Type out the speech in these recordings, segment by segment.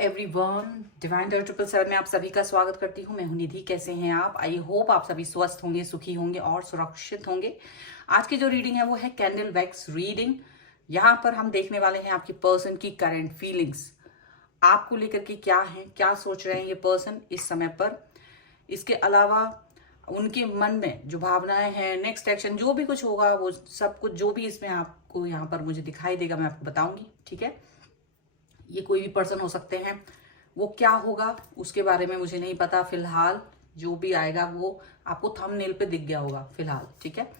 Everyone, divine Dyer 777 में आप सभी का स्वागत करती हूँ। मैं हूँ निधि। कैसे हैं आप? आई होप आप सभी स्वस्थ होंगे, सुखी होंगे और सुरक्षित होंगे। आज की जो रीडिंग है वो है कैंडल वैक्स रीडिंग। यहाँ पर हम देखने वाले हैं आपकी पर्सन की करंट फीलिंग्स, आपको लेकर के क्या है, क्या सोच रहे हैं ये पर्सन इस समय पर। इसके अलावा उनके मन में जो भावनाएं हैं, नेक्स्ट एक्शन जो भी कुछ होगा, वो सब कुछ जो भी इसमें आपको यहाँ पर मुझे दिखाई देगा मैं आपको बताऊंगी। ठीक है, ये कोई भी पर्सन हो सकते हैं। वो क्या होगा उसके बारे में मुझे नहीं पता फिलहाल। जो भी आएगा वो आपको थंबनेल पे दिख गया होगा फिलहाल। ठीक है,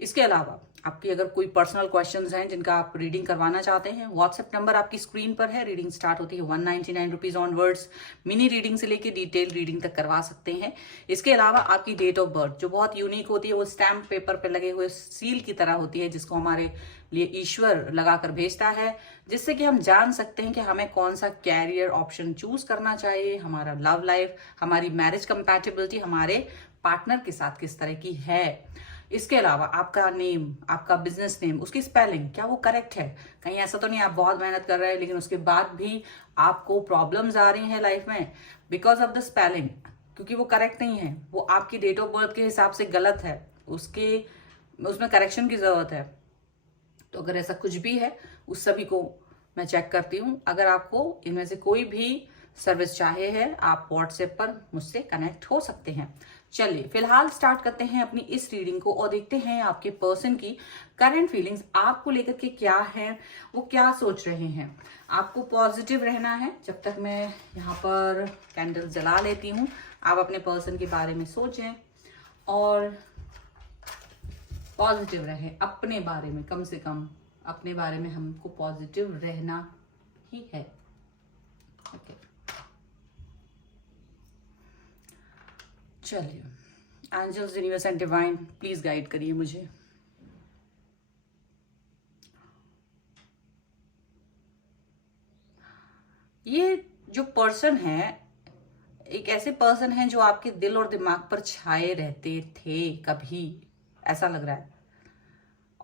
इसके अलावा आपकी अगर कोई पर्सनल क्वेश्चंस हैं जिनका आप रीडिंग करवाना चाहते हैं, व्हाट्सएप नंबर आपकी स्क्रीन पर है। रीडिंग स्टार्ट होती है 199 रुपीज ऑनवर्ड्स। मिनी रीडिंग से लेके डिटेल रीडिंग तक करवा सकते हैं। इसके अलावा आपकी डेट ऑफ बर्थ जो बहुत यूनिक होती है, वो स्टैम्प पेपर पे लगे हुए सील की तरह होती है, जिसको हमारे लिए ईश्वर लगाकर भेजता है, जिससे कि हम जान सकते हैं कि हमें कौन सा कैरियर ऑप्शन चूज करना चाहिए, हमारा लव लाइफ, हमारी मैरिज कंपैटिबिलिटी, हमारे पार्टनर के साथ किस तरह की है। इसके अलावा आपका नेम, आपका बिजनेस नेम, उसकी स्पेलिंग क्या वो करेक्ट है। कहीं ऐसा तो नहीं आप बहुत मेहनत कर रहे हैं लेकिन उसके बाद भी आपको प्रॉब्लम्स आ रही हैं लाइफ में बिकॉज ऑफ द स्पेलिंग, क्योंकि वो करेक्ट नहीं है, वो आपकी डेट ऑफ बर्थ के हिसाब से गलत है, उसमें करेक्शन की जरूरत है। तो अगर ऐसा कुछ भी है उस सभी को मैं चेक करती हूँ। अगर आपको इनमें से कोई भी सर्विस चाहे है, आप व्हाट्सएप पर मुझसे कनेक्ट हो सकते हैं। चलिए फिलहाल स्टार्ट करते हैं अपनी इस रीडिंग को और देखते हैं आपके पर्सन की करंट फीलिंग्स आपको लेकर के क्या है, वो क्या सोच रहे हैं। आपको पॉजिटिव रहना है। जब तक मैं यहाँ पर कैंडल जला लेती हूँ, आप अपने पर्सन के बारे में सोचें और पॉजिटिव रहें अपने बारे में। कम से कम अपने बारे में हमको पॉजिटिव रहना ही है। ओके, चलिए angels, universe and divine please guide करिए मुझे। ये जो पर्सन है, एक ऐसे पर्सन है जो आपके दिल और दिमाग पर छाए रहते थे कभी, ऐसा लग रहा है।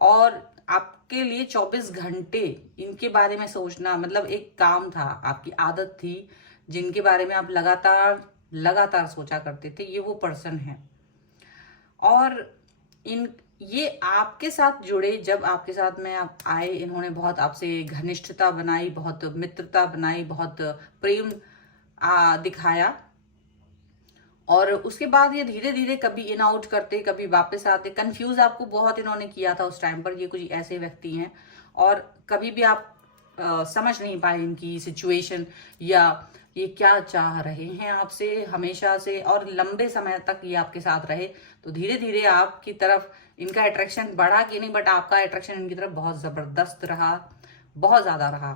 और आपके लिए 24 घंटे इनके बारे में सोचना मतलब एक काम था, आपकी आदत थी, जिनके बारे में आप लगातार लगातार सोचा करते थे। ये वो पर्सन है और ये आपके साथ जुड़े, जब आपके साथ में आप आए, इन्होंने बहुत आपसे घनिष्ठता बनाई, बहुत मित्रता बनाई, बहुत प्रेम दिखाया। और उसके बाद ये धीरे धीरे कभी इन आउट करते, कभी वापस आते। कंफ्यूज आपको बहुत इन्होंने किया था उस टाइम पर। ये कुछ ऐसे व्यक्ति हैं और कभी भी आप समझ नहीं पाए इनकी सिचुएशन या ये क्या चाह रहे हैं आपसे हमेशा से, और लंबे समय तक ये आपके साथ रहे। तो धीरे धीरे आपकी तरफ इनका अट्रैक्शन बढ़ा कि नहीं, बट आपका अट्रैक्शन इनकी तरफ बहुत जबरदस्त रहा, बहुत ज्यादा रहा।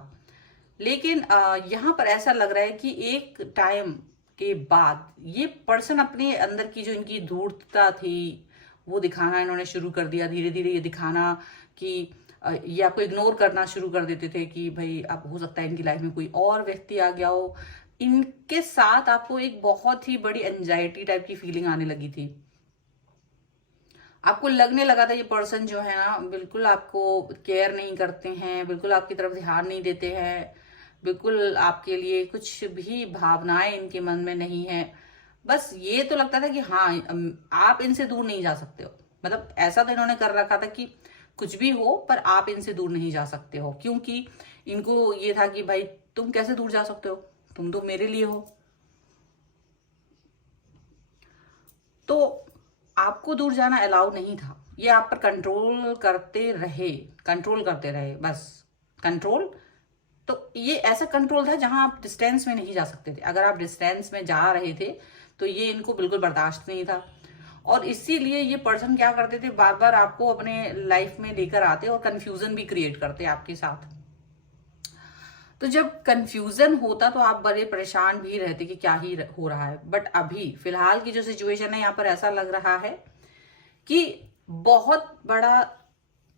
लेकिन यहाँ पर ऐसा लग रहा है कि एक टाइम के बाद ये पर्सन अपने अंदर की जो इनकी धूर्तता थी वो दिखाना इन्होंने शुरू कर दिया। धीरे धीरे ये दिखाना कि ये आपको इग्नोर करना शुरू कर देते थे कि भाई अब हो सकता है इनकी लाइफ में कोई और व्यक्ति आ गया हो। इनके साथ आपको एक बहुत ही बड़ी एंजाइटी टाइप की फीलिंग आने लगी थी। आपको लगने लगा था ये पर्सन जो है ना, बिल्कुल आपको केयर नहीं करते हैं, बिल्कुल आपकी तरफ ध्यान नहीं देते हैं, बिल्कुल आपके लिए कुछ भी भावनाएं इनके मन में नहीं है। बस ये तो लगता था कि हाँ आप इनसे दूर नहीं जा सकते हो। मतलब ऐसा तो इन्होंने कर रखा था कि कुछ भी हो पर आप इनसे दूर नहीं जा सकते हो, क्योंकि इनको ये था कि भाई तुम कैसे दूर जा सकते हो, तुम तो मेरे लिए हो। तो आपको दूर जाना अलाउ नहीं था। ये आप पर कंट्रोल करते रहे, कंट्रोल करते रहे, बस कंट्रोल। तो ये ऐसा कंट्रोल था जहां आप डिस्टेंस में नहीं जा सकते थे। अगर आप डिस्टेंस में जा रहे थे तो ये इनको बिल्कुल बर्दाश्त नहीं था। और इसीलिए ये पर्सन क्या करते थे, बार बार आपको अपने लाइफ में लेकर आते और कंफ्यूजन भी क्रिएट करते आपके साथ। तो जब कंफ्यूजन होता तो आप बड़े परेशान भी रहते कि क्या ही हो रहा है। बट अभी फिलहाल की जो सिचुएशन है यहाँ पर ऐसा लग रहा है कि बहुत बड़ा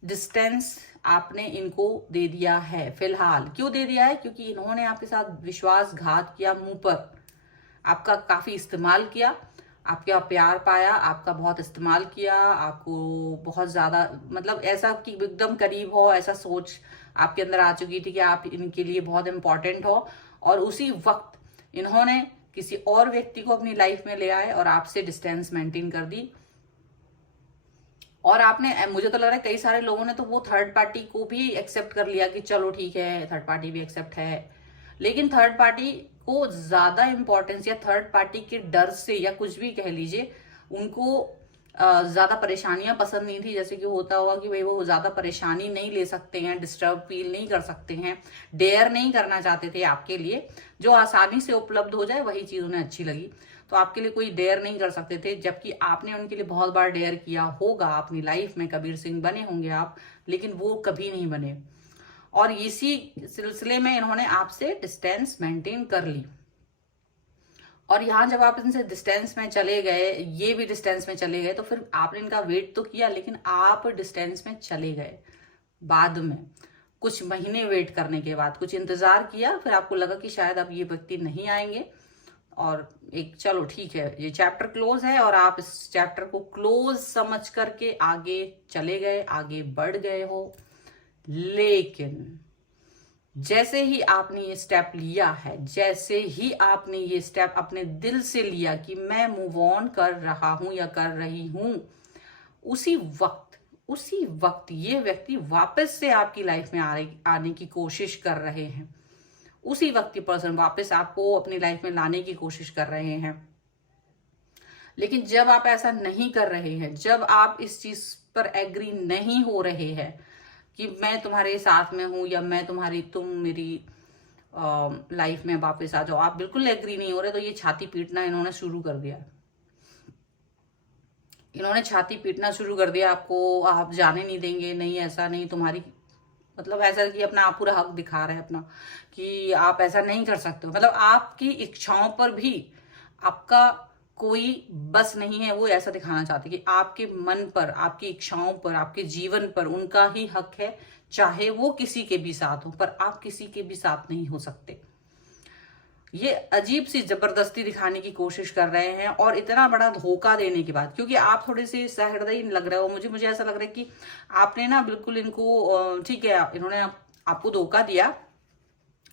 डिस्टेंस आपने इनको दे दिया है। फिलहाल क्यों दे दिया है, क्योंकि इन्होंने आपके साथ विश्वासघात किया, मुंह पर आपका काफी इस्तेमाल किया, आपका प्यार पाया, आपका बहुत इस्तेमाल किया, आपको बहुत ज्यादा मतलब ऐसा कि एकदम करीब हो ऐसा सोच आपके अंदर आ चुकी थी कि आप इनके लिए बहुत इंपॉर्टेंट हो, और उसी वक्त इन्होंने किसी और व्यक्ति को अपनी लाइफ में ले आए और आपसे डिस्टेंस मेंटेन कर दी। और आपने, मुझे तो लग रहा है कई सारे लोगों ने तो वो थर्ड पार्टी को भी एक्सेप्ट कर लिया कि चलो ठीक है, थर्ड पार्टी भी एक्सेप्ट है, लेकिन थर्ड पार्टी को ज्यादा इंपॉर्टेंस या थर्ड पार्टी के डर से या कुछ भी कह लीजिए, उनको ज्यादा परेशानियां पसंद नहीं थी। जैसे कि होता हुआ कि भाई वो ज्यादा परेशानी नहीं ले सकते हैं, डिस्टर्ब फील नहीं कर सकते हैं, डेयर नहीं करना चाहते थे आपके लिए, जो आसानी से उपलब्ध हो जाए वही चीज उन्हें अच्छी लगी। तो आपके लिए कोई डेयर नहीं कर सकते थे, जबकि आपने उनके लिए बहुत बार डेयर किया होगा अपनी लाइफ में। कबीर सिंह बने होंगे आप, लेकिन वो कभी नहीं बने। और इसी सिलसिले में इन्होंने आपसे डिस्टेंस मेंटेन कर ली। और यहाँ जब आप इनसे डिस्टेंस में चले गए, ये भी डिस्टेंस में चले गए, तो फिर आपने इनका वेट तो किया, लेकिन आप डिस्टेंस में चले गए। बाद में कुछ महीने वेट करने के बाद, कुछ इंतजार किया, फिर आपको लगा कि शायद अब ये व्यक्ति नहीं आएंगे, और एक चलो ठीक है, ये चैप्टर क्लोज है, और आप इस चैप्टर को क्लोज समझ करके आगे चले गए, आगे बढ़ गए हो। लेकिन जैसे ही आपने ये स्टेप लिया है, जैसे ही आपने ये स्टेप अपने दिल से लिया कि मैं मूव ऑन कर रहा हूं या कर रही हूं, उसी वक्त ये व्यक्ति वापस से आपकी लाइफ में आने की कोशिश कर रहे हैं। उसी वक्त ये पर्सन वापस आपको अपनी लाइफ में लाने की कोशिश कर रहे हैं। लेकिन जब आप ऐसा नहीं कर रहे हैं, जब आप इस चीज पर एग्री नहीं हो रहे हैं कि मैं तुम्हारे साथ में हूं या तुम मेरी लाइफ में वापस आ जाओ, आप बिल्कुल एग्री नहीं हो रहे, तो ये छाती पीटना इन्होंने शुरू कर दिया। इन्होंने छाती पीटना शुरू कर दिया आपको, आप जाने नहीं देंगे, नहीं ऐसा नहीं, तुम्हारी मतलब ऐसा कि अपना आप पूरा हक दिखा रहे हैं अपना, कि आप ऐसा नहीं कर सकते हो। मतलब आपकी इच्छाओं पर भी आपका कोई बस नहीं है, वो ऐसा दिखाना चाहते कि आपके मन पर, आपकी इच्छाओं पर, आपके जीवन पर उनका ही हक है, चाहे वो किसी के भी साथ हो, पर आप किसी के भी साथ नहीं हो सकते। ये अजीब सी जबरदस्ती दिखाने की कोशिश कर रहे हैं, और इतना बड़ा धोखा देने के बाद, क्योंकि आप थोड़े से सहृदयी लग रहे हो, मुझे ऐसा लग रहा है कि आपने ना बिल्कुल इनको, ठीक है इन्होंने आपको धोखा दिया,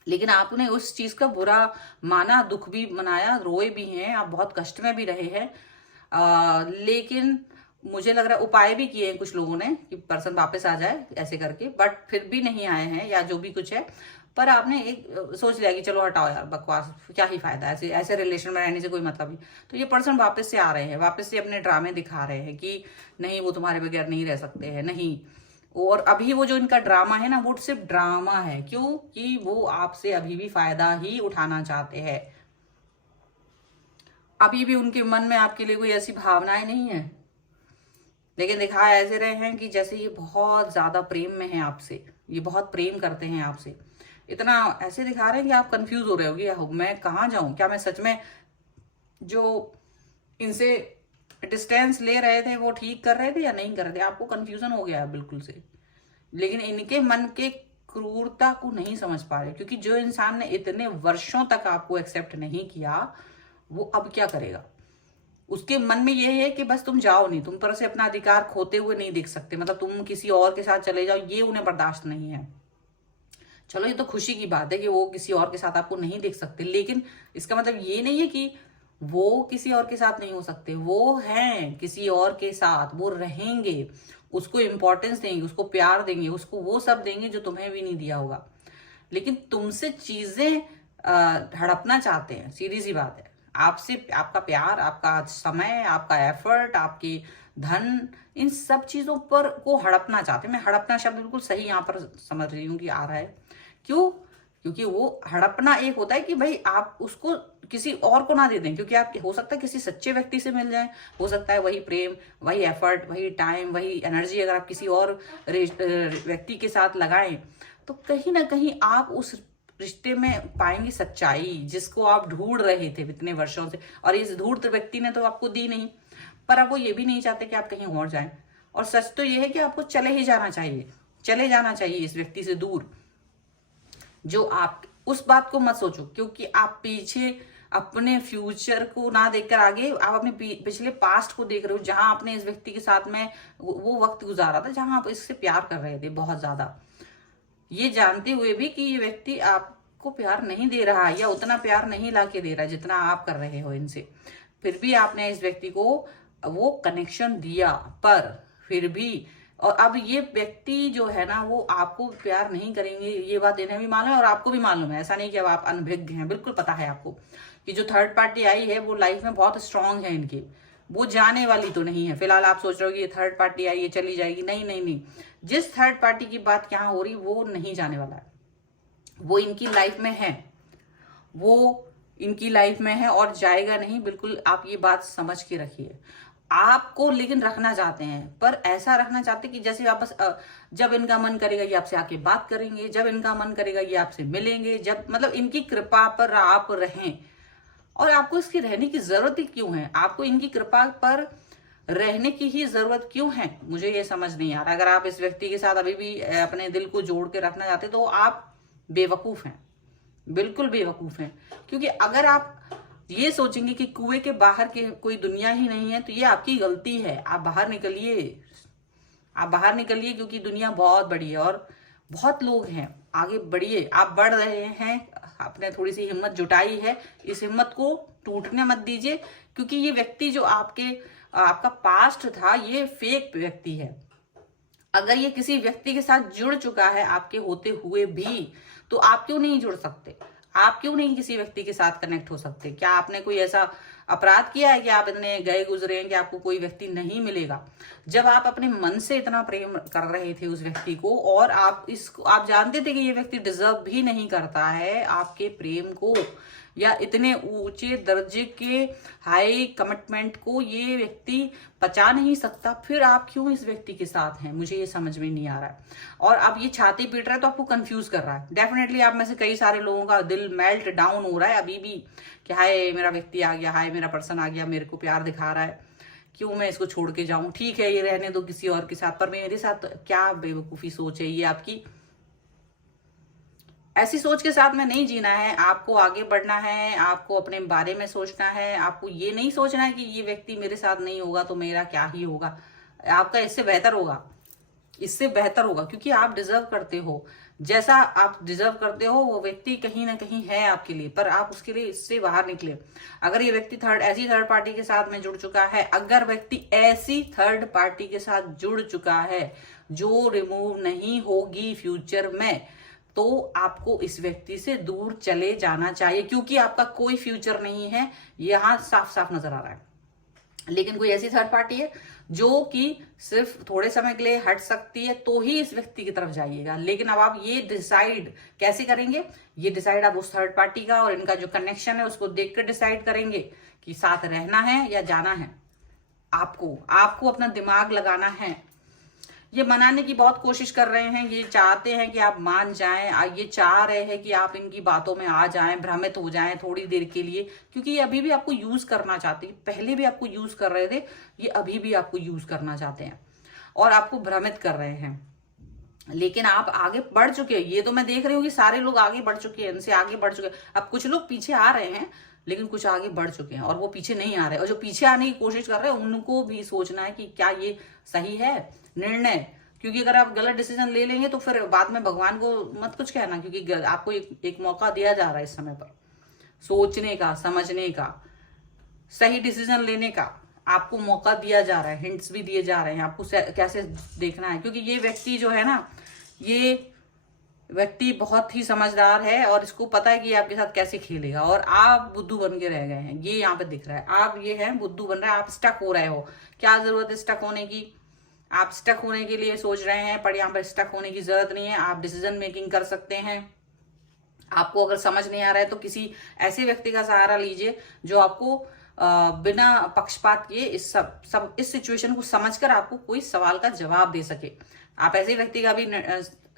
लेकिन आपने उस चीज का बुरा माना, दुख भी मनाया, रोए भी हैं, आप बहुत कष्ट में भी रहे हैं, लेकिन मुझे लग रहा है उपाय भी किए हैं कुछ लोगों ने कि पर्सन वापस आ जाए ऐसे करके, बट फिर भी नहीं आए हैं, या जो भी कुछ है। पर आपने एक सोच लिया कि चलो हटाओ यार बकवास, क्या ही फायदा, ऐसे रिलेशन में रहने से कोई मतलब नहीं। तो ये पर्सन वापस से आ रहे हैं, वापस से अपने ड्रामे दिखा रहे हैं कि नहीं वो तुम्हारे बगैर नहीं रह सकते हैं, नहीं। और अभी वो जो इनका ड्रामा है ना, वो सिर्फ ड्रामा है, क्यों कि वो आपसे अभी भी फायदा ही उठाना चाहते हैं। अभी भी उनके मन में आपके लिए कोई ऐसी भावनाएं नहीं है, लेकिन दिखा ऐसे रहे हैं कि जैसे ये बहुत ज्यादा प्रेम में है आपसे, ये बहुत प्रेम करते हैं आपसे। इतना ऐसे दिखा रहे हैं कि आप कंफ्यूज हो रहे हो कि मैं कहाँ जाऊं, क्या मैं सच में जो इनसे डिस्टेंस ले रहे थे वो ठीक कर रहे थे या नहीं कर रहे थे, आपको कंफ्यूजन हो गया है बिल्कुल से। लेकिन इनके मन के क्रूरता को नहीं समझ पा रहे, क्योंकि जो इंसान ने इतने वर्षों तक आपको एक्सेप्ट नहीं किया, वो अब क्या करेगा। उसके मन में ये है कि बस तुम जाओ नहीं, तुम पर से अपना अधिकार खोते हुए नहीं देख सकते, मतलब तुम किसी और के साथ चले जाओ, ये उन्हें बर्दाश्त नहीं है। चलो ये तो खुशी की बात है कि वो किसी और के साथ आपको नहीं देख सकते, लेकिन इसका मतलब ये नहीं है कि वो किसी और के साथ नहीं हो सकते, वो हैं किसी और के साथ, वो रहेंगे, उसको इंपॉर्टेंस देंगे, उसको प्यार देंगे, उसको वो सब देंगे जो तुम्हें भी नहीं दिया होगा। लेकिन तुमसे चीजें हड़पना चाहते हैं, सीधी सी बात है। आपसे आपका प्यार, आपका समय, आपका एफर्ट, आपकी धन, इन सब चीजों पर को हड़पना चाहते हैं। मैं हड़पना शब्द बिल्कुल सही यहाँ पर समझ रही हूँ कि आ रहा है। क्यों? क्योंकि वो हड़पना एक होता है कि भाई आप उसको किसी और को ना दे दें, क्योंकि आप हो सकता है किसी सच्चे व्यक्ति से मिल जाए, हो सकता है वही प्रेम, वही एफर्ट, वही टाइम, वही एनर्जी अगर आप किसी और व्यक्ति के साथ लगाएं, तो कहीं ना कहीं आप उस रिश्ते में पाएंगे सच्चाई, जिसको आप ढूंढ रहे थे इतने वर्षों से, और इस ढूंढते व्यक्ति ने तो आपको दी नहीं। पर अब वो ये भी नहीं चाहते कि आप कहीं और जाएं, और सच तो ये है कि आपको चले ही जाना चाहिए, चले जाना चाहिए इस व्यक्ति से दूर। जो आप उस बात को मत सोचो, क्योंकि आप पीछे अपने फ्यूचर को ना देखकर आगे आप अपने पिछले पास्ट को देख रहे हो, जहां आपने इस व्यक्ति के साथ में वो वक्त गुजारा था, जहां आप इससे प्यार कर रहे थे बहुत ज्यादा। ये जानते हुए भी कि ये व्यक्ति आपको प्यार नहीं दे रहा या उतना प्यार नहीं लाके दे रहा जितना आप कर रहे हो इनसे, फिर भी आपने इस व्यक्ति को वो कनेक्शन दिया, पर फिर भी, और अब ये व्यक्ति जो है ना वो आपको प्यार नहीं करेंगे, ये बात इन्हें भी मालूम है और आपको भी मालूम है। ऐसा नहीं कि अब आप अनभिज्ञ हैं, बिल्कुल पता है आपको कि जो थर्ड पार्टी आई है वो लाइफ में बहुत स्ट्रांग है इनकी, वो जाने वाली तो नहीं है। फिलहाल आप सोच रहे हो कि ये थर्ड पार्टी आई, ये चली जाएगी, नहीं नहीं नहीं, जिस थर्ड पार्टी की बात यहाँ हो रही वो नहीं जाने वाला है, वो इनकी लाइफ में है, वो इनकी लाइफ में है और जाएगा नहीं, बिल्कुल आप ये बात समझ के रखिए। आपको लेकिन रखना चाहते हैं, पर ऐसा रखना चाहते कि जैसे आप बस जब इनका मन करेगा ये आपसे आके बात करेंगे, जब इनका मन करेगा ये आपसे मिलेंगे, जब मतलब इनकी कृपा पर आप रहें। और आपको इसकी रहने की जरूरत ही क्यों है? आपको इनकी कृपा पर रहने की ही जरूरत क्यों है? मुझे ये समझ नहीं आ रहा। अगर आप इस व्यक्ति के साथ अभी भी अपने दिल को जोड़ के रखना चाहते तो आप बेवकूफ हैं, बिल्कुल बेवकूफ हैं। क्योंकि अगर आप ये सोचेंगे कि कुएं के बाहर के कोई दुनिया ही नहीं है तो ये आपकी गलती है। आप बाहर निकलिए, आप बाहर निकलिए, क्योंकि दुनिया बहुत बड़ी है और बहुत लोग हैं। आगे बढ़िए, आप बढ़ रहे हैं, आपने थोड़ी सी हिम्मत जुटाई है, इस हिम्मत को टूटने मत दीजिए। क्योंकि ये व्यक्ति जो आपका पास्ट था ये फेक व्यक्ति है। अगर ये किसी व्यक्ति के साथ जुड़ चुका है आपके होते हुए भी, तो आप क्यों नहीं जुड़ सकते? आप क्यों नहीं किसी व्यक्ति के साथ कनेक्ट हो सकते? क्या आपने कोई ऐसा अपराध किया है कि आप इतने गए गुजरे हैं कि आपको कोई व्यक्ति नहीं मिलेगा? जब आप अपने मन से इतना प्रेम कर रहे थे उस व्यक्ति को और आप जानते थे कि ये व्यक्ति डिजर्व भी नहीं करता है आपके प्रेम को, या इतने ऊंचे दर्जे के हाई कमिटमेंट को ये व्यक्ति पचा नहीं सकता, फिर आप क्यों इस व्यक्ति के साथ हैं? मुझे ये समझ में नहीं आ रहा है। और अब ये छाती पीट रहा है तो आपको कंफ्यूज कर रहा है। डेफिनेटली आप में से कई सारे लोगों का दिल मेल्ट डाउन हो रहा है अभी भी कि हाय मेरा व्यक्ति आ गया, हाय मेरा पर्सन आ गया, मेरे को प्यार दिखा रहा है, क्यों मैं इसको छोड़ के जाऊं? ठीक है ये रहने दो किसी और के साथ, पर मेरे साथ क्या बेवकूफी सोच है ये आपकी। ऐसी सोच के साथ में नहीं जीना है, आपको आगे बढ़ना है, आपको अपने बारे में सोचना है। आपको ये नहीं सोचना है कि ये व्यक्ति मेरे साथ नहीं होगा तो मेरा क्या ही होगा। आपका इससे बेहतर होगा, इससे बेहतर होगा, क्योंकि आप डिजर्व करते हो। जैसा आप डिजर्व करते हो वो व्यक्ति कहीं ना कहीं है आपके लिए, पर आप उसके लिए इससे बाहर निकले। अगर ये व्यक्ति ऐसी थर्ड पार्टी के साथ में जुड़ चुका है, अगर व्यक्ति ऐसी थर्ड पार्टी के साथ जुड़ चुका है जो रिमूव नहीं होगी फ्यूचर में, तो आपको इस व्यक्ति से दूर चले जाना चाहिए, क्योंकि आपका कोई फ्यूचर नहीं है, यहां साफ साफ नजर आ रहा है। लेकिन कोई ऐसी थर्ड पार्टी है जो कि सिर्फ थोड़े समय के लिए हट सकती है, तो ही इस व्यक्ति की तरफ जाइएगा। लेकिन अब आप ये डिसाइड कैसे करेंगे? ये डिसाइड आप उस थर्ड पार्टी का और इनका जो कनेक्शन है उसको देख कर डिसाइड करेंगे कि साथ रहना है या जाना है। आपको अपना दिमाग लगाना है। ये मनाने की बहुत कोशिश कर रहे हैं, ये चाहते हैं कि आप मान जाएं, ये चाह रहे हैं कि आप इनकी बातों में आ जाएं, भ्रमित हो जाएं थोड़ी देर के लिए, क्योंकि ये अभी भी आपको यूज करना चाहते हैं। पहले भी आपको यूज कर रहे थे, ये अभी भी आपको यूज करना चाहते हैं और आपको भ्रमित कर रहे हैं। लेकिन आप आगे बढ़ चुके हैं, ये तो मैं देख रही हूँ कि सारे लोग आगे बढ़ चुके हैं, इनसे आगे बढ़ चुके हैं। अब कुछ लोग पीछे आ रहे हैं लेकिन कुछ आगे बढ़ चुके हैं और वो पीछे नहीं आ रहे, और जो पीछे आने की कोशिश कर रहे हैं उनको भी सोचना है कि क्या ये सही है निर्णय। क्योंकि अगर आप गलत डिसीजन ले लेंगे तो फिर बाद में भगवान को मत कुछ कहना, क्योंकि आपको एक मौका दिया जा रहा है इस समय पर सोचने का, समझने का, सही डिसीजन लेने का। आपको मौका दिया जा रहा है, हिंट्स भी दिए जा रहे हैं आपको कैसे देखना है। क्योंकि ये व्यक्ति जो है ना, ये व्यक्ति बहुत ही समझदार है और इसको पता है कि आपके साथ कैसे खेलेगा, और आप बुद्धू बन के रह गए हैं। ये यहाँ पे दिख रहा है, आप ये हैं बुद्धू बन रहे हैं, आप स्टक हो रहे हो। क्या जरूरत है स्टक होने की? आप स्टक होने के लिए सोच रहे हैं, पर यहाँ पर स्टक होने की जरूरत नहीं है। आप डिसीजन मेकिंग कर सकते हैं। आपको अगर समझ नहीं आ रहा है तो किसी ऐसे व्यक्ति का सहारा लीजिए जो आपको बिना पक्षपात किए इस सिचुएशन को समझकर आपको कोई सवाल का जवाब दे सके। आप ऐसे व्यक्ति का भी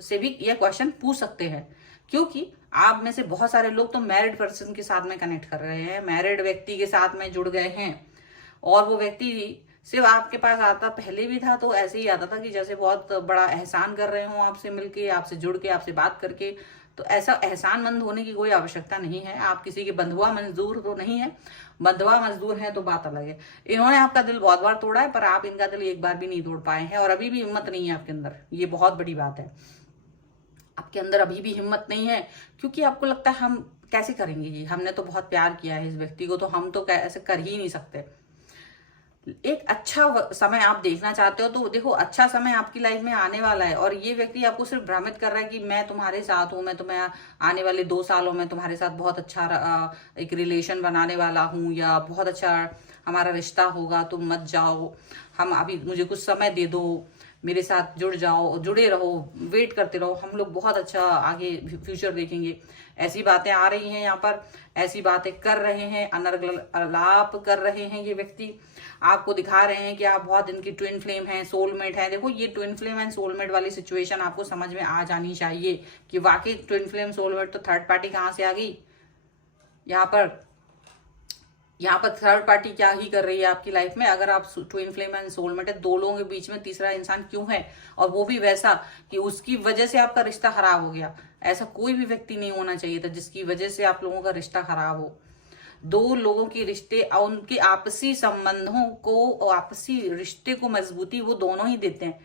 से भी यह क्वेश्चन पूछ सकते हैं, क्योंकि आप में से बहुत सारे लोग तो मैरिड पर्सन के साथ में कनेक्ट कर रहे हैं, मैरिड व्यक्ति के साथ में जुड़ गए हैं, और वो व्यक्ति सिर्फ आपके पास आता, पहले भी था तो ऐसे ही आता था कि जैसे बहुत बड़ा एहसान कर रहे हो आपसे मिलके, आपसे जुड़ के, आपसे बात करके। तो ऐसा एहसानमंद होने की कोई आवश्यकता नहीं है। आप किसी के बंधुआ मजदूर तो नहीं है, बंधुआ मजदूर है तो बात अलग है। इन्होंने आपका दिल बहुत बार तोड़ा है, पर आप इनका दिल एक बार भी नहीं तोड़ पाए हैं और अभी भी हिम्मत नहीं है आपके अंदर। ये बहुत बड़ी बात है। आपके अंदर अभी भी हिम्मत नहीं है, क्योंकि आपको लगता है हम कैसे करेंगे ये, हमने तो बहुत प्यार किया है इस व्यक्ति को, तो हम तो ऐसे कर ही नहीं सकते। एक अच्छा समय आप देखना चाहते हो तो देखो, अच्छा समय आपकी लाइफ में आने वाला है, और ये व्यक्ति आपको सिर्फ भ्रमित कर रहा है कि मैं तुम्हारे साथ हूँ, मैं तुम्हें आने वाले 2 सालों में तुम्हारे साथ बहुत अच्छा एक रिलेशन बनाने वाला हूँ, या बहुत अच्छा हमारा रिश्ता होगा, तुम मत जाओ, हम अभी मुझे कुछ समय दे दो, मेरे साथ जुड़े रहो, वेट करते रहो, हम लोग बहुत अच्छा आगे फ्यूचर देखेंगे। ऐसी बातें आ रही हैं यहाँ पर, ऐसी बातें कर रहे हैं, अनर्गलाप कर रहे हैं ये व्यक्ति, आपको दिखा रहे हैं कि आप बहुत इनकी ट्विन फ्लेम हैं, सोलमेट है। देखो, ये ट्विन फ्लेम एंड सोलमेट वाली सिचुएशन आपको समझ में आ जानी चाहिए कि वाकई ट्विन फ्लेम सोलमेट, तो थर्ड पार्टी कहाँ से आ गई यहाँ पर थर्ड पार्टी क्या ही कर रही है आपकी लाइफ में? अगर आप ट्विन फ्लेम एंड सोलमेट है, दो लोगों के बीच में तीसरा इंसान क्यों है? और वो भी वैसा कि उसकी वजह से आपका रिश्ता खराब हो गया। ऐसा कोई भी व्यक्ति नहीं होना चाहिए था जिसकी वजह से आप लोगों का रिश्ता खराब हो। दो लोगों के रिश्ते और उनके आपसी संबंधों को, आपसी रिश्ते को मजबूती वो दोनों ही देते हैं।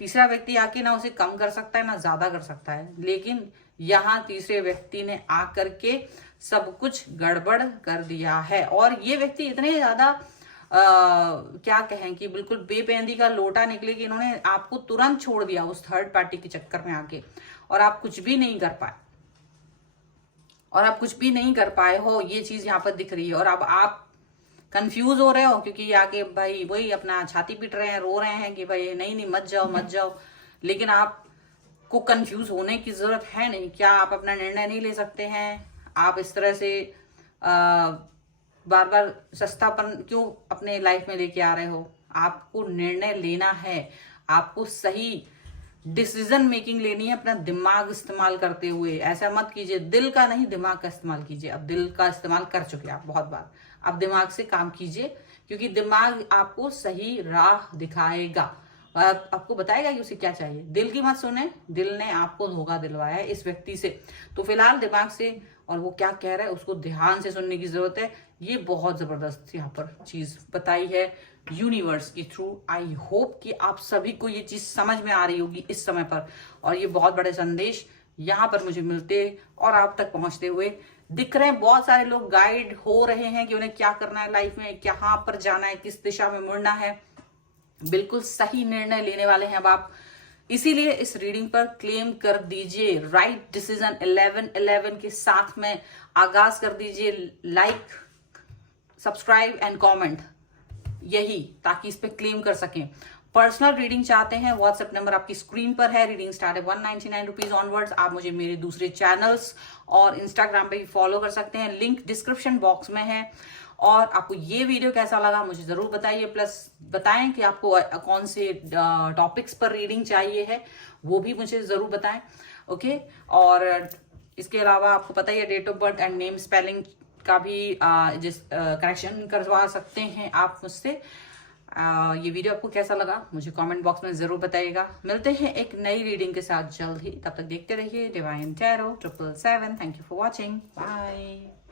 तीसरा व्यक्ति आके ना उसे कम कर सकता है ना ज्यादा कर सकता है, लेकिन यहाँ तीसरे व्यक्ति ने आकर के सब कुछ गड़बड़ कर दिया है। और ये व्यक्ति इतने ज्यादा क्या कहें कि बिल्कुल बेपेंदी का लोटा निकले कि इन्होंने आपको तुरंत छोड़ दिया उस थर्ड पार्टी के चक्कर में आके, और आप कुछ भी नहीं कर पाए हो। ये चीज यहाँ पर दिख रही है, और अब आप कंफ्यूज हो रहे हो क्योंकि आके भाई वही अपना छाती पीट रहे हैं, रो रहे हैं कि भाई नहीं मत जाओ। लेकिन आपको कंफ्यूज होने की जरूरत है नहीं। क्या आप अपना निर्णय नहीं ले सकते हैं? आप इस तरह से बार बार सस्तापन क्यों अपने लाइफ में लेके आ रहे हो? आपको निर्णय लेना है, आपको सही डिसीजन मेकिंग लेनी है, अपना दिमाग इस्तेमाल करते हुए। ऐसा मत कीजिए, दिल का नहीं दिमाग का इस्तेमाल कीजिए। अब दिल का इस्तेमाल कर चुके आप बहुत बार, अब दिमाग से काम कीजिए, क्योंकि दिमाग आपको सही राह दिखाएगा, आपको बताएगा कि उसे क्या चाहिए। दिल की मत सुने, दिल ने आपको धोखा दिलवाया है इस व्यक्ति से, तो फिलहाल दिमाग से, और वो क्या कह रहा है उसको ध्यान से सुनने की जरूरत है। ये बहुत जबरदस्त यहाँ पर चीज बताई है यूनिवर्स के थ्रू। आई होप कि आप सभी को ये चीज समझ में आ रही होगी इस समय पर, और ये बहुत बड़े संदेश यहाँ पर मुझे मिलते और आप तक पहुंचते हुए दिख रहे हैं। बहुत सारे लोग गाइड हो रहे हैं कि उन्हें क्या करना है लाइफ में, कहाँ पर जाना है, किस दिशा में मुड़ना है। बिल्कुल सही निर्णय लेने वाले हैं अब आप, इसीलिए इस रीडिंग पर क्लेम कर दीजिए राइट डिसीजन 1111 के साथ में आगाज कर दीजिए। लाइक, सब्सक्राइब एंड कमेंट, यही, ताकि इस पे क्लेम कर सकें। पर्सनल रीडिंग चाहते हैं, व्हाट्सएप नंबर आपकी स्क्रीन पर है। रीडिंग स्टार्ट है 199 रुपीज ऑनवर्ड्स। आप मुझे मेरे दूसरे चैनल्स और इंस्टाग्राम पे भी फॉलो कर सकते हैं, लिंक डिस्क्रिप्शन बॉक्स में है। और आपको ये वीडियो कैसा लगा मुझे जरूर बताइए, प्लस बताएं कि आपको कौन से टॉपिक्स पर रीडिंग चाहिए है, वो भी मुझे जरूर बताएं। ओके, और इसके अलावा आपको पता ही है date of birth and name spelling का भी करेक्शन करवा सकते हैं आप मुझसे। ये वीडियो आपको कैसा लगा मुझे कमेंट बॉक्स में जरूर बताइएगा। मिलते हैं एक नई रीडिंग के साथ जल्द ही, तब तक देखते रहिए divine tarot 777। Thank you for watching, bye.